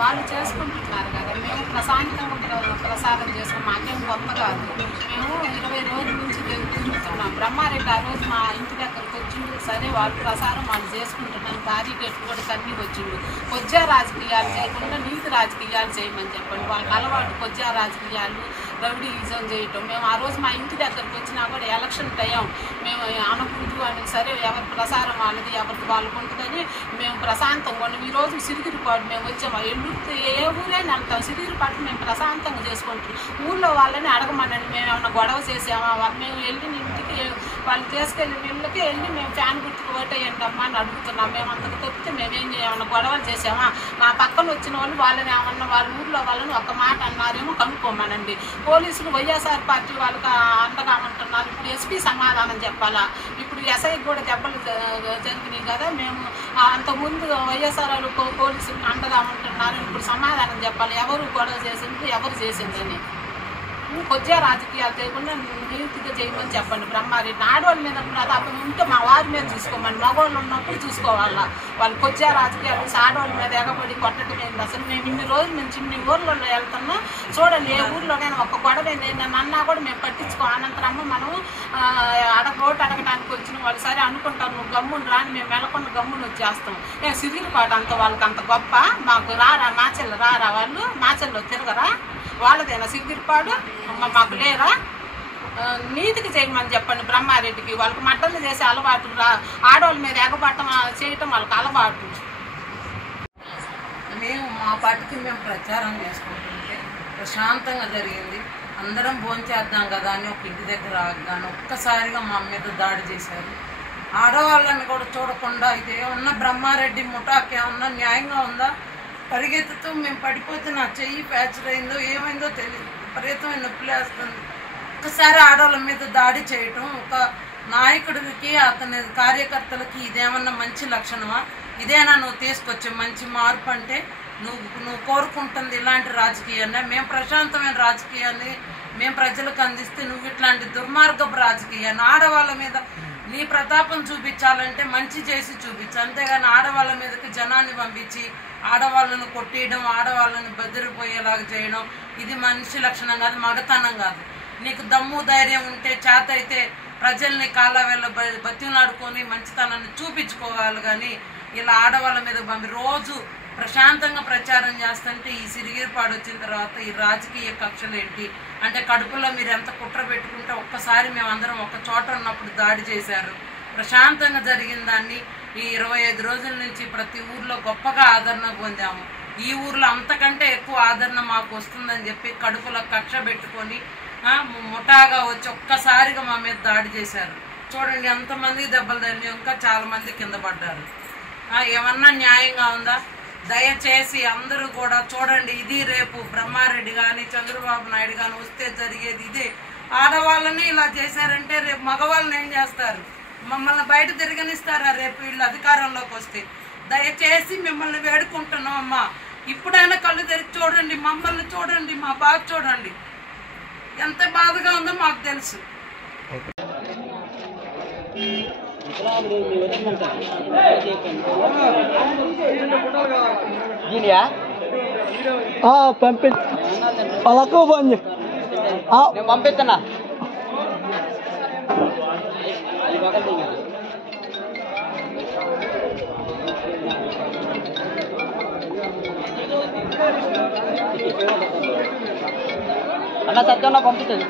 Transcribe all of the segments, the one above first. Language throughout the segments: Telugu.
వాళ్ళు చేసుకుంటున్నారు కదా, మేము ప్రశాంతంగా ప్రసాదం చేసుకుని మాకేం గొప్ప కాదు. మేము 20 రోజుల నుంచి తిరుగుతున్నాం. బ్రహ్మారెడ్డి ఆ రోజు మా ఇంటి దగ్గరకు వచ్చిండు, సరే వాళ్ళు ప్రసారం వాళ్ళు చేసుకుంటున్నాం. బ్యారికేడ్ కూడా తన్ని వచ్చిండు. కొజ్జా రాజకీయాలు చేయకుండా నీతి రాజకీయాలు చేయమని చెప్పండి. వాళ్ళకి అలవాటు కొజ్జా రాజకీయాలు, రౌడీయిజం చేయటం. మేము ఆ రోజు మా ఇంటి దగ్గరకు వచ్చినా కూడా ఎలక్షన్ టైం మేము అనకూడదు అని, సరే ఎవరి ప్రసారం వాళ్ళది ఎవరికి వాళ్ళకు ఉంటుందని మేము ప్రశాంతంగా ఉన్నాం. ఈరోజు సిరిగిరిపాటు మేము వచ్చాము. ఎల్లుడితే ఏ ఊరైనా వెళ్తాం, సిరిగిరిపాటు మేము ప్రశాంతంగా చేసుకుంటాం. ఊళ్ళో వాళ్ళని అడగమనండి, మేము ఏమన్నా గొడవ చేసామా, మేము వెళ్ళిన ఇంటికి వాళ్ళు తీసుకెళ్ళిన ఇళ్ళకి వెళ్ళి మేము ఫ్యాన్ గుర్తుకు ఓటేయండి అమ్మా అని అడుగుతున్నాం. మేము అంతకు తప్పితే మేమేం ఏమన్నా గొడవలు చేసామా, మా పక్కన వచ్చిన వాళ్ళు వాళ్ళని ఏమన్నా వాళ్ళ ఊళ్ళో వాళ్ళని ఒక మాట అన్నారేమో కనుక్కోమనండి. పోలీసులు వైఎస్ఆర్ పార్టీ వాళ్ళకి అండగా అంటున్నారు. ఇప్పుడు ఎస్పీ సమాధానం చెప్పాలా. ఇప్పుడు ఎస్ఐకి కూడా దెబ్బలు జరిగినాయి కదా, మేము అంతకుముందు వైఎస్ఆర్ వాళ్ళు పోలీసులు అండగా ఉంటున్నారు. ఇప్పుడు సమాధానం చెప్పాలి, ఎవరు గొడవ చేసింది ఎవరు చేసిందని. కొద్దిగా రాజకీయాలు చేయకుండా నీతిగా చేయమని చెప్పండి. బ్రహ్మారెడ్డి ఆడవాళ్ళ మీద ప్రతాపం ఉంటే మా వారి మీద చూసుకోమని, మగవాళ్ళు ఉన్నప్పుడు చూసుకోవాలా. వాళ్ళు కొద్దిగా రాజకీయాలు ఆడవాళ్ళ మీద ఎగబడి కొట్టడం ఏంటి అసలు. మేము ఇన్ని రోజుల నుంచి ఇన్ని ఊర్లలో వెళ్తున్నాం చూడండి, ఏ ఊర్లోనైనా ఒక గొడవ ఏంటన్నా అన్నా కూడా మేము పట్టించుకో. అనంతరమ్మ మనం ఓటు అడగడానికి వచ్చిన వాళ్ళు సరే అనుకుంటాం, నువ్వు గమ్మును రాని మేము వెళ్ళకుండా గమ్మును వచ్చేస్తాం. నేను సిరిగిరిపాటు అంత వాళ్ళకి అంత గొప్ప, మాకు రారా మాచెల్ల రారా, వాళ్ళు మాచెల్లో తిరగరా, వాళ్ళదేనా సిరిగిరిపాడు, మాకు లేరా. నీతికి చేయమని చెప్పండి బ్రహ్మారెడ్డికి. వాళ్ళకి మట్టలు చేసే అలవాటు, ఆడవాళ్ళ మీద ఎగబట్టం చేయటం వాళ్ళకి అలవాటు. మేము మా పార్టీకి మేము ప్రచారం చేసుకుంటుంటే ప్రశాంతంగా జరిగింది. అందరం భోంచేద్దాం కదా అని ఒక ఇంటి దగ్గర ఆగాను, ఒక్కసారిగా మా మీద దాడి చేశారు. ఆడవాళ్ళని కూడా చూడకుండా ఇది ఏమన్నా బ్రహ్మారెడ్డి ముఠాకి ఏమన్నా న్యాయంగా ఉందా? పరిగెత్తుతూ మేము పడిపోతే నా చెయ్యి ఫ్రాక్చర్ అయిందో ఏమైందో తెలియదు, విపరీతమైన నొప్పి వేస్తుంది. ఒక్కసారి ఆడవాళ్ళ మీద దాడి చేయటం ఒక నాయకుడికి అతని కార్యకర్తలకి ఇదేమన్నా మంచి లక్షణమా? ఇదేనా నువ్వు తీసుకొచ్చే మంచి మార్పు అంటే? నువ్వు కోరుకుంటుంది ఇలాంటి రాజకీయాన్ని? మేము ప్రశాంతమైన రాజకీయాన్ని మేము ప్రజలకు అందిస్తే నువ్వు ఇట్లాంటి దుర్మార్గపు రాజకీయాన్ని ఆడవాళ్ళ మీద నీ ప్రతాపం చూపించాలంటే మంచి చేసి చూపించు, అంతేగాని ఆడవాళ్ళ మీదకి జనాన్ని పంపించి ఆడవాళ్ళను కొట్టేయడం, ఆడవాళ్ళని బెదిరిపోయేలాగా చేయడం ఇది మనిషి లక్షణం కాదు, మగతనం కాదు. నీకు దమ్ము ధైర్యం ఉంటే చేత అయితే ప్రజల్ని కాళ్ళ వేళ్ళ బతిలాడుకొని మంచితనాన్ని చూపించుకోవాలి. కానీ ఇలా ఆడవాళ్ళ మీద పంపి రోజు ప్రశాంతంగా ప్రచారం చేస్తుంటే ఈ సిరిగిరిపాడు వచ్చిన తర్వాత ఈ రాజకీయ కక్షలు ఏంటి అంటే, కడుపులో మీరు ఎంత కుట్ర పెట్టుకుంటే ఒక్కసారి మేమందరం ఒక చోట ఉన్నప్పుడు దాడి చేశారు. ప్రశాంతంగా జరిగిన దాన్ని ఈ 25 రోజుల నుంచి ప్రతి ఊర్లో గొప్పగా ఆదరణ పొందాము. ఈ ఊర్లో అంతకంటే ఎక్కువ ఆదరణ మాకు వస్తుందని చెప్పి కడుపులో కక్ష పెట్టుకొని ముఠాగా వచ్చి ఒక్కసారిగా మా మీద దాడి చేశారు. చూడండి ఎంతమంది దెబ్బలు తగిలి, ఇంకా చాలా మంది కింద పడ్డారు. ఏమన్నా న్యాయంగా ఉందా? దయచేసి అందరూ కూడా చూడండి, ఇది రేపు బ్రహ్మారెడ్డి కానీ చంద్రబాబు నాయుడు కానీ వస్తే జరిగేది ఇదే. ఆడవాళ్ళని ఇలా చేశారంటే రేపు మగవాళ్ళని ఏం చేస్తారు? మమ్మల్ని బయట తిరగనిస్తారా రేపు వీళ్ళు అధికారంలోకి వస్తే? దయచేసి మిమ్మల్ని వేడుకుంటున్నాం అమ్మా, ఇప్పుడైనా కళ్ళు తెరిచి చూడండి, మమ్మల్ని చూడండి, మా బాధ చూడండి. ఎంత బాధగా ఉందో మాకు తెలుసు. పంపి పలకు బండి పంపిస్తున్నా. అన్న సత్యంలో పంపిస్తుంది.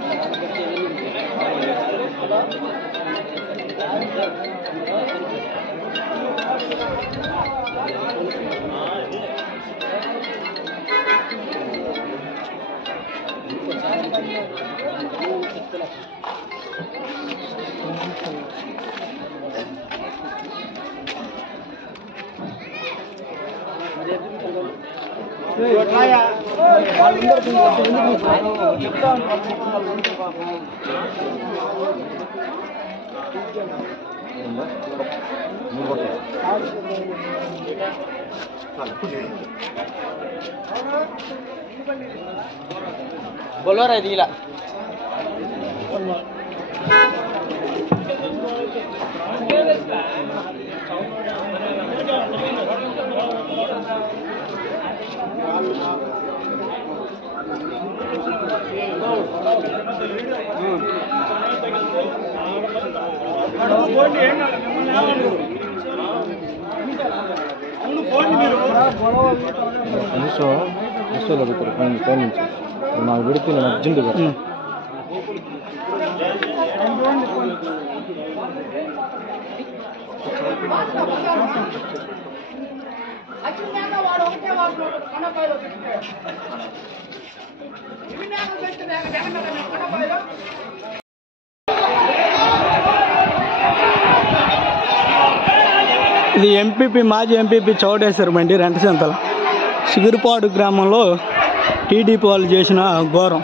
बोलो रे दीला ఫోన్ నుంచి నాకు పెడితే నేను అర్జెంట్ కదా ఇది ఎంపీపీ మాజీ ఎంపీపీ చౌడేశ్వర బండి రెంటసింతల సిగురుపాడు గ్రామంలో టీడీపీ వాళ్ళు చేసిన ఘోరం.